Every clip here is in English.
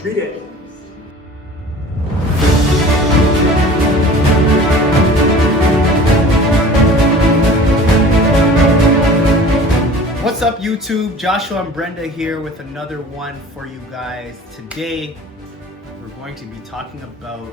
Treat it. What's up YouTube? Joshua and Brenda here with another one for you guys. Today, we're going to be talking about...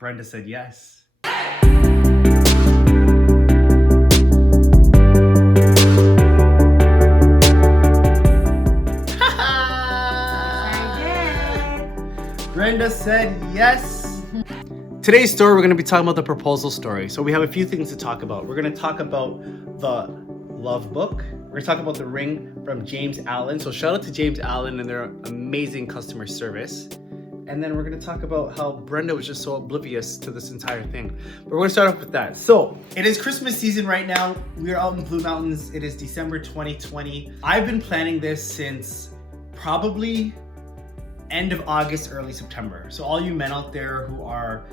Brenda said yes. Brenda said yes. Today's story, we're going to be talking about the proposal story. So we have a few things to talk about. We're going to talk about the LoveBook. We're going to talk about the ring from James Allen. So shout out to James Allen and their amazing customer service. And then we're going to talk about how Brenda was just so oblivious to this entire thing. But we're going to start off with that. So it is Christmas season right now. We are out in Blue Mountains. It is December 2020. I've been planning this since probably end of August, early September. So all you men out there who are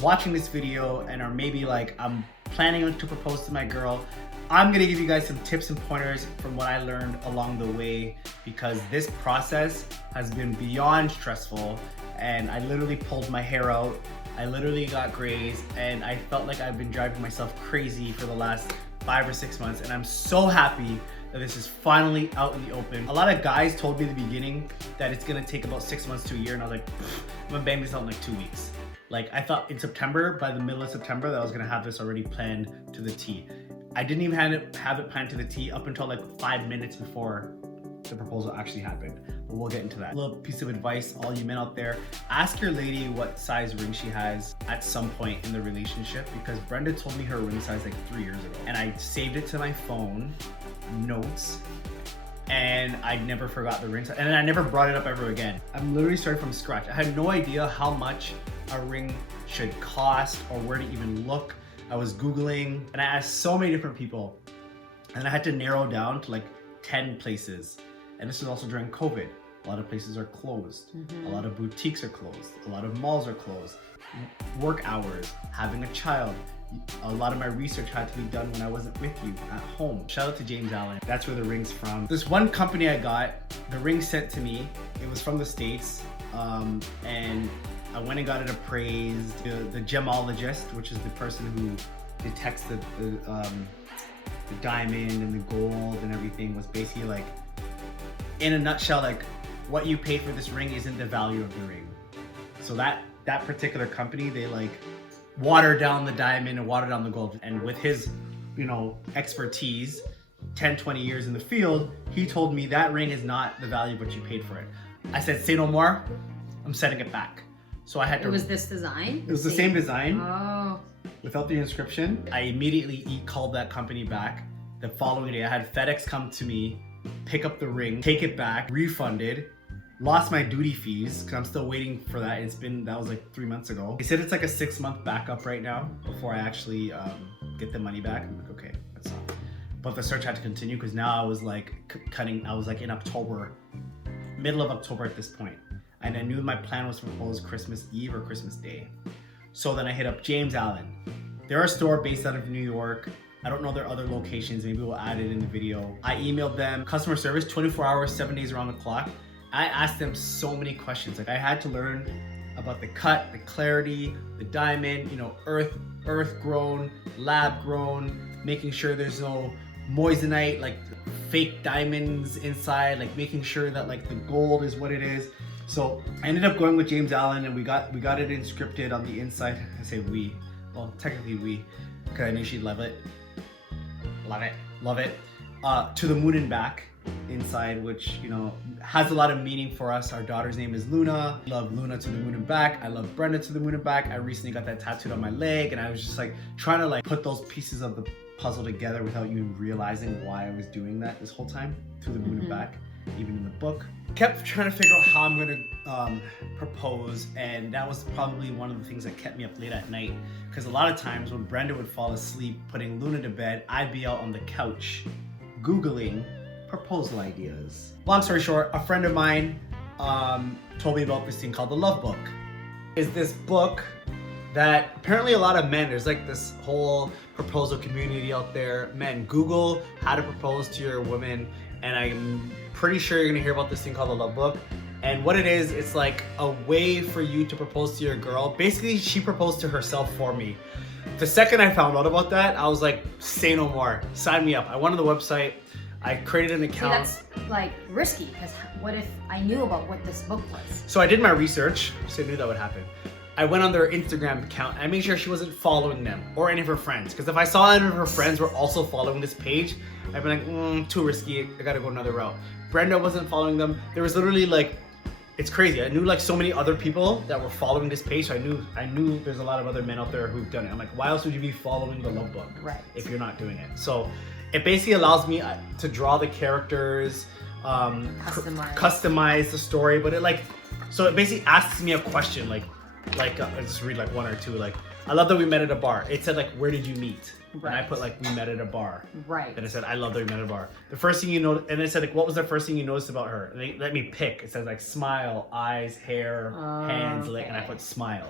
watching this video and are maybe like, I'm planning to propose to my girl, I'm gonna give you guys some tips and pointers from what I learned along the way, because this process has been beyond stressful and I literally pulled my hair out. I literally got grays and I felt like I've been driving myself crazy for the last 5 or 6 months, and I'm so happy that this is finally out in the open. A lot of guys told me in the beginning that it's gonna take about 6 months to a year, and I was like, I'm gonna bang this out in like 2 weeks. Like I thought in September, by the middle of September, that I was gonna have this already planned to the T. I didn't even have it planned to the T up until like 5 minutes before the proposal actually happened. But we'll get into that. A little piece of advice, all you men out there, ask your lady what size ring she has at some point in the relationship, because Brenda told me her ring size like 3 years ago. And I saved it to my phone, notes, and I never forgot the ring size, and then I never brought it up ever again. I'm literally starting from scratch. I had no idea how much a ring should cost or where to even look. I was Googling and I asked so many different people, and I had to narrow down to like 10 places. And this was also during COVID. A lot of places are closed. A lot of boutiques are closed. A lot of malls are closed. Work hours, having a child. A lot of my research had to be done when I wasn't with you at home. Shout out to James Allen. That's where the ring's from. This one company I got, the ring sent to me. It was from the States. And I went and got it appraised. The gemologist, which is the person who detects the diamond and the gold and everything, was basically like, in a nutshell, like what you paid for this ring isn't the value of the ring. So that particular company, they like water down the diamond and water down the gold. And with his, expertise, 10, 20 years in the field, he told me that ring is not the value of what you paid for it. I said, say no more, I'm sending it back. So I had to... It was this design? It was the same design. Oh. Without the inscription. I immediately called that company back. The following day, I had FedEx come to me, pick up the ring, take it back, refunded, lost my duty fees because I'm still waiting for that. That was like 3 months ago. He said it's like a 6-month backup right now before I actually get the money back. I'm like, okay, that's all. But the search had to continue because now I was like I was like in October, middle of October at this point. And I knew my plan was to propose Christmas Eve or Christmas Day. So then I hit up James Allen. They're a store based out of New York. I don't know their other locations. Maybe we'll add it in the video. I emailed them, customer service, 24 hours, 7 days around the clock. I asked them so many questions. Like I had to learn about the cut, the clarity, the diamond, earth grown, lab grown, making sure there's no moissanite, like fake diamonds inside, like making sure that like the gold is what it is. So I ended up going with James Allen, and we got it inscripted on the inside. I say we, well technically we, because I knew she'd love it. Love it. To the moon and back inside, which has a lot of meaning for us. Our daughter's name is Luna. I love Luna to the moon and back. I love Brenda to the moon and back. I recently got that tattooed on my leg, and I was just like trying to like put those pieces of the puzzle together without even realizing why I was doing that this whole time. To the moon and back, even in the book. Kept trying to figure out how I'm gonna propose, and that was probably one of the things that kept me up late at night, because a lot of times when Brenda would fall asleep putting Luna to bed, I'd be out on the couch Googling proposal ideas. Long story short, a friend of mine told me about this thing called the LoveBook. It's this book that apparently a lot of men, there's like this whole proposal community out there. Men, Google how to propose to your woman, and I'm pretty sure you're gonna hear about this thing called the LoveBook. And what it is, it's like a way for you to propose to your girl. Basically, she proposed to herself for me. The second I found out about that, I was like, say no more. Sign me up. I went on the website. I created an account. See, that's like risky, because what if I knew about what this book was? So I did my research, so I knew that would happen. I went on their Instagram account. I made sure she wasn't following them or any of her friends. Because if I saw any of her friends were also following this page, I'd be like, too risky. I gotta go another route. Brenda wasn't following them. There was literally like, it's crazy. I knew like so many other people that were following this page. So I knew there's a lot of other men out there who've done it. I'm like, why else would you be following the LoveBook if you're not doing it? So it basically allows me to draw the characters, customize the story, but so it basically asks me a question like I'll just read like one or two. Like, I love that we met at a bar. It said like, where did you meet? Right. And I put like, we met at a bar. Right. Then it said, I love that we met at a bar. The first thing you know, and it said like, what was the first thing you noticed about her? And they let me pick. It says like smile, eyes, hair, hands, leg, and I put smile.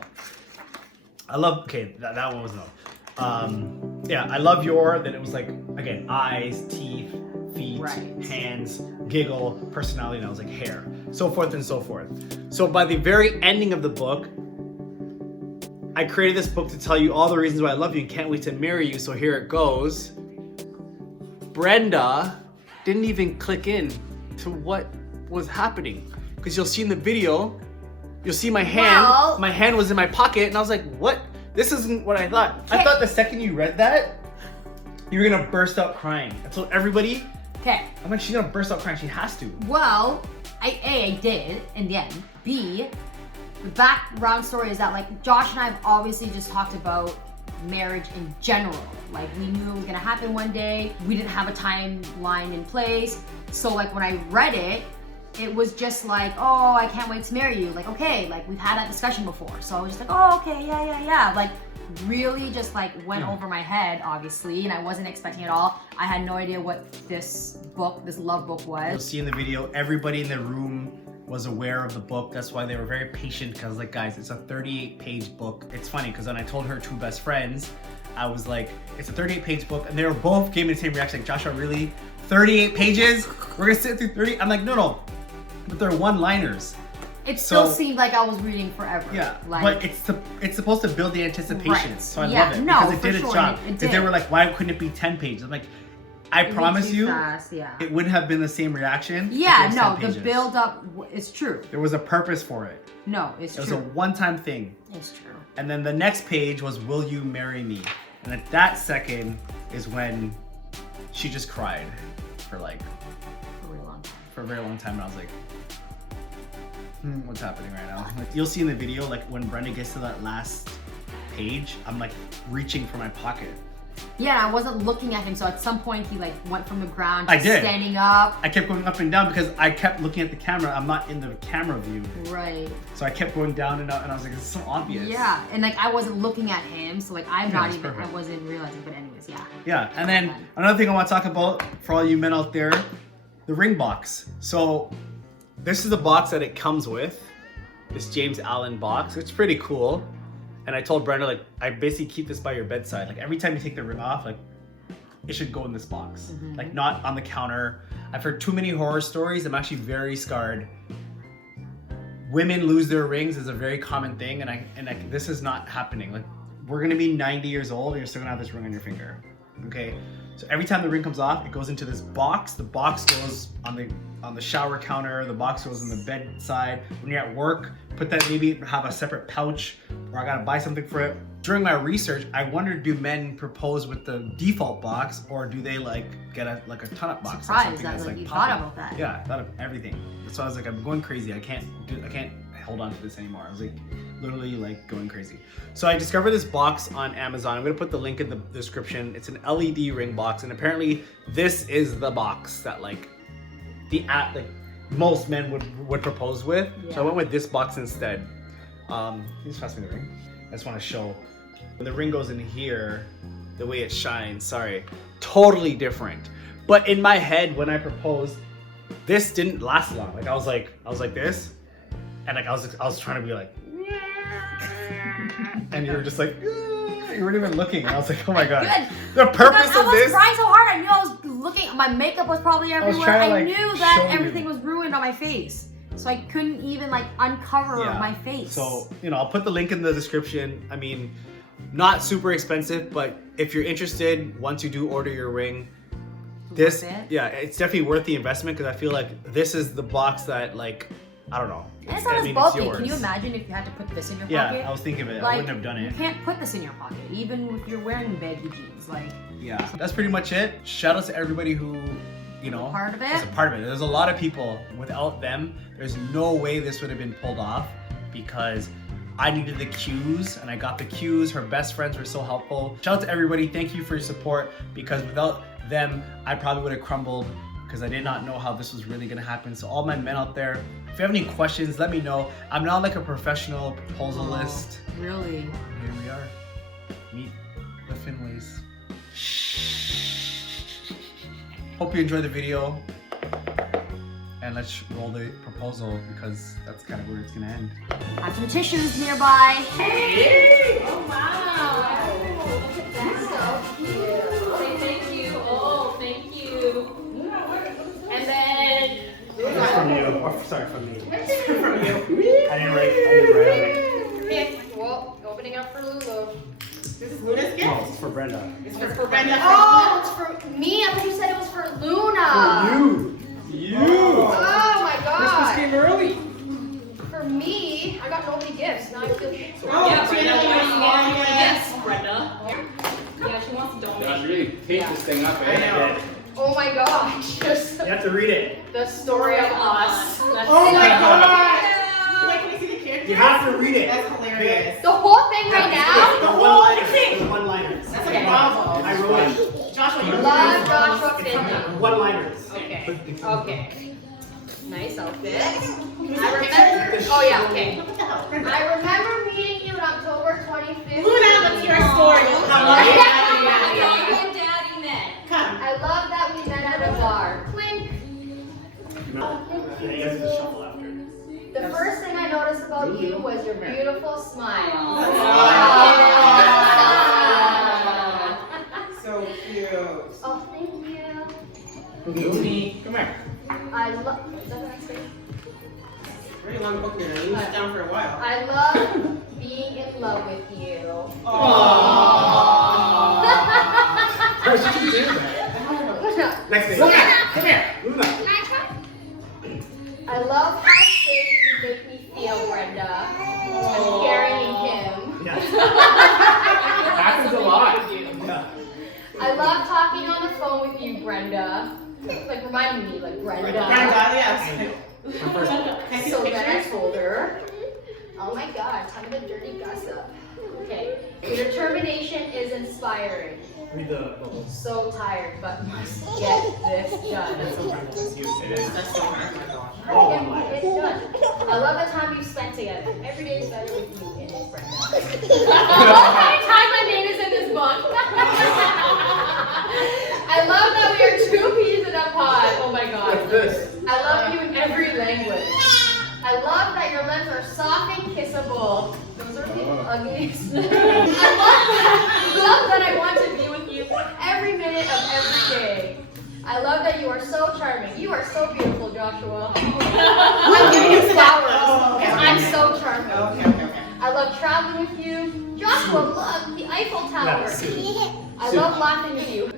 I love, okay, that one was no. Yeah, I love your, then it was like, again, eyes, teeth, feet, hands, giggle, personality, and I was like hair, so forth and so forth. So by the very ending of the book, I created this book to tell you all the reasons why I love you and can't wait to marry you. So here it goes. Brenda didn't even click in to what was happening, because you'll see in the video, you'll see my hand. Well, my hand was in my pocket, and I was like, what? This isn't what I thought. I thought the second you read that, you were gonna burst out crying. I told everybody, I'm like, she's gonna burst out crying. She has to. Well, I did in the end. B, the background story is that like Josh and I have obviously just talked about marriage in general. Like, we knew it was gonna happen one day. We didn't have a timeline in place. So like when I read it, it was just like, oh, I can't wait to marry you. Like, okay, like we've had that discussion before. So I was just like, oh, okay, yeah. Like, really just like went over my head, obviously, and I wasn't expecting it all. I had no idea what this book, this love book was. You'll see in the video, everybody in the room was aware of the book. That's why they were very patient, because like, guys, it's a 38-page book. It's funny, because when I told her two best friends, I was like, it's a 38-page book, and they were both gave me the same reaction, like, Joshua, really? 38 pages? We're gonna sit through 30? I'm like, no. But they're one-liners. It still seemed like I was reading forever. Yeah, like, but it's supposed to build the anticipation. Right. So I love it, because it did its job. Because they were like, why couldn't it be 10 pages? I'm like, I promise you, it wouldn't have been the same reaction. Yeah, no, the build up is true. There was a purpose for it. No, it's true. It was a one-time thing. It's true. And then the next page was, will you marry me? And at that second is when she just cried for like, for a very long time. And I was like, what's happening right now? Like, you'll see in the video, like when Brenda gets to that last page, I'm like reaching for my pocket. Yeah, I wasn't looking at him, so at some point he like went from the ground to standing up. I kept going up and down because I kept looking at the camera. I'm not in the camera view. Right. So I kept going down and up, and I was like, it's so obvious. Yeah, and like I wasn't looking at him, so like I wasn't realizing, but anyways, yeah. Yeah, and then another thing I want to talk about for all you men out there, the ring box. So this is the box that it comes with, this James Allen box. It's pretty cool. And I told Brenda, like, I basically keep this by your bedside. Like, every time you take the ring off, like, it should go in this box. Like, not on the counter. I've heard too many horror stories. I'm actually very scarred. Women lose their rings is a very common thing, and this is not happening. Like, we're gonna be 90 years old, and you're still gonna have this ring on your finger. Okay? So every time the ring comes off, it goes into this box. The box goes on the shower counter. The box goes on the bedside. When you're at work, put that, maybe have a separate pouch, or I gotta buy something for it. During my research, I wondered, do men propose with the default box, or do they like get a ton-up box? Surprised that you thought about that. Yeah, I thought of everything. So I was like, I'm going crazy. I can't hold on to this anymore. I was like, literally like going crazy. So I discovered this box on Amazon. I'm gonna put the link in the description. It's an LED ring box, and apparently this is the box that like most men would propose with. Yeah. So I went with this box instead. Can you just pass me the ring? I just want to show. When the ring goes in here, the way it shines, totally different. But in my head, when I proposed, this didn't last long. Like I was like this, and like I was trying to be like, and you were just like, you weren't even looking. And I was like, oh my god. Good. The purpose of this. I was trying so hard. I knew I was looking. My makeup was probably everywhere. I knew that everything was ruined on my face. so I couldn't even like uncover Yeah. my face. So, you know, I'll put the link in the description. I mean, not super expensive, but if you're interested, once you do order your ring, this, Worth it? yeah, it's definitely worth the investment because I feel like this is the box that, like, I don't know. And it's not as it's bulky. yours. Can you imagine if you had to put this in your Yeah, pocket? I was thinking of it. I Like, wouldn't have done You it. can't put this in your pocket, even if you're wearing baggy jeans. Like, Yeah, that's pretty much it. Shout out to everybody who, you know, part of it? is a part of it. There's a lot of people. Without them, there's no way this would have been pulled off because I needed the cues and I got the cues. Her best friends were so helpful. Shout out to everybody. Thank you for your support because without them, I probably would have crumbled because I did not know how this was really gonna happen. So all my men out there, if you have any questions, let me know. I'm not like a professional proposal list. really? Here we are. Meet the Finways. Hope you enjoyed the video. And let's roll the proposal because that's kind of where it's gonna end. Have some tissues nearby. Oh wow! Look at that. So cute. Say thank you. Oh, thank you. And then That's from you. Or, sorry, from me. From you. I didn't write on it. okay, well, opening up for Lulu. This is Luna's gift? No, it's for Brenda. It's for Brenda. Oh, it's for me. I thought you said it was for Luna. You. Oh my god. came early. For me, I got nobody gifts. Now I feel. Oh, Yeah, so you Brenda, know what do you get? what? Yes, Brenda. Yeah, she wants to Gosh, donate. really tape this thing up, I know. eh? Oh my gosh. Just You have to read it. the story of us. That's Oh my it. god! Wait, can we see the characters? You have to read it. That's hilarious. The whole thing right now. The one-liners. The one-liners. That's like a novel. I wrote it. Joshua, you Love Joshua Finley. One-liners. Okay. Okay. Nice outfit. I remember. Oh yeah. Okay. I remember meeting you on October 25th. Luna, let's hear our story. How long Yeah. you You and Daddy met. Come. I love that we met at a bar. Clink. You guys just shuffle after. The first thing I noticed about you was your beautiful smile. So cute. Oh, thank you. Looney, come here. I love. Is that what I say? Very long book here. Leave it down for a while. I love being in love with you. How should you do that? Next thing. Come here. Luna. I love how safe you make me feel, Brenda. I'm carrying him. Yes. Happens a lot. Yeah. I love talking on the phone with you, Brenda. Like reminding me, like Brenda. Brenda, yes. Can I see So the then I pictures? told her, oh my god, time of dirty gossip. Okay, your determination is inspiring. Read the bubbles. So tired, but must get this done. Sometimes it's cute. It is. That's so hard. Oh my gosh. I get it done. I love the time you spent together. Every day is better with you in it, Brenda. How many times my name is in this book? I love that we are two peas in a pod. Oh my god. What's this? I love you in every language. I love that your lips are soft and kissable. Those are the ugliest. I love that I want to be with you every minute of every day. I love that you are so charming. You are so beautiful, Joshua. I'm giving you flowers because I'm so charming. Okay. I love traveling with you. Joshua, look, the Eiffel Tower. Yeah, Sue. I love laughing with you.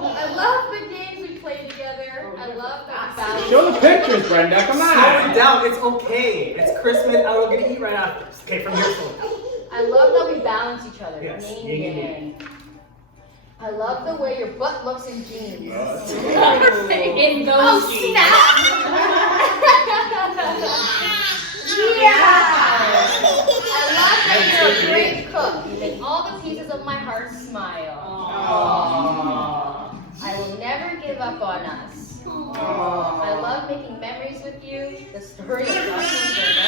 I love the games we play together. I love that we balance. Show the pictures, Brenda. Come Slow on. it down. It's okay. It's Christmas. I'm gonna eat right after. Okay, from here forward. I love that we balance each other. Yes, Yin yin and yang. I love the way your butt looks in jeans. In those Oh, jeans. I love that you're a great cook. You make all the pieces of my heart smile. I will never give up on us. I love making memories with you. The story of Joshua and Brenda.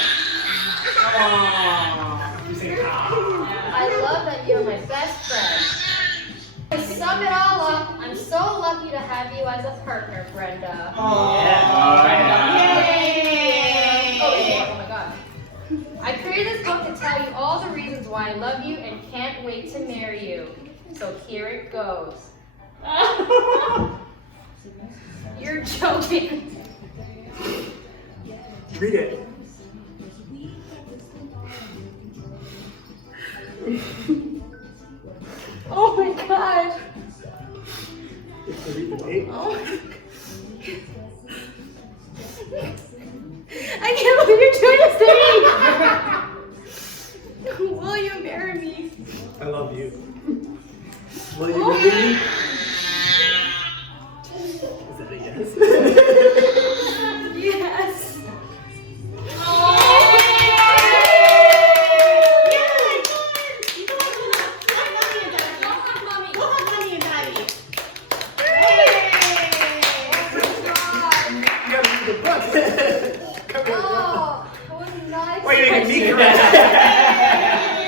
You say, ah. I love that you're my best friend. To sum it all up, I'm so lucky to have you as a partner, Brenda. Yay! Oh my god. I created this book to tell you all the reasons why I love you and can't wait to marry you. So here it goes. You're joking. Read it. Oh my gosh. Read the date. Oh my God. I can't believe you're doing this to me. Will you marry me? I love you. Will you marry me? Is that a yes? Yes. You gotta read the book. Come here, bro. Oh, I was not Why are you making me expecting cry?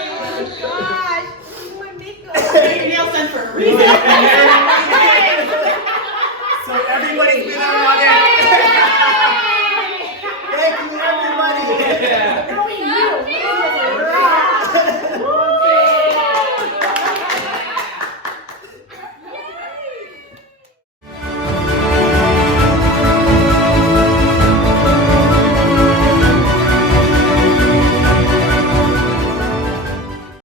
Oh my gosh. My makeup. Nails done for a reason.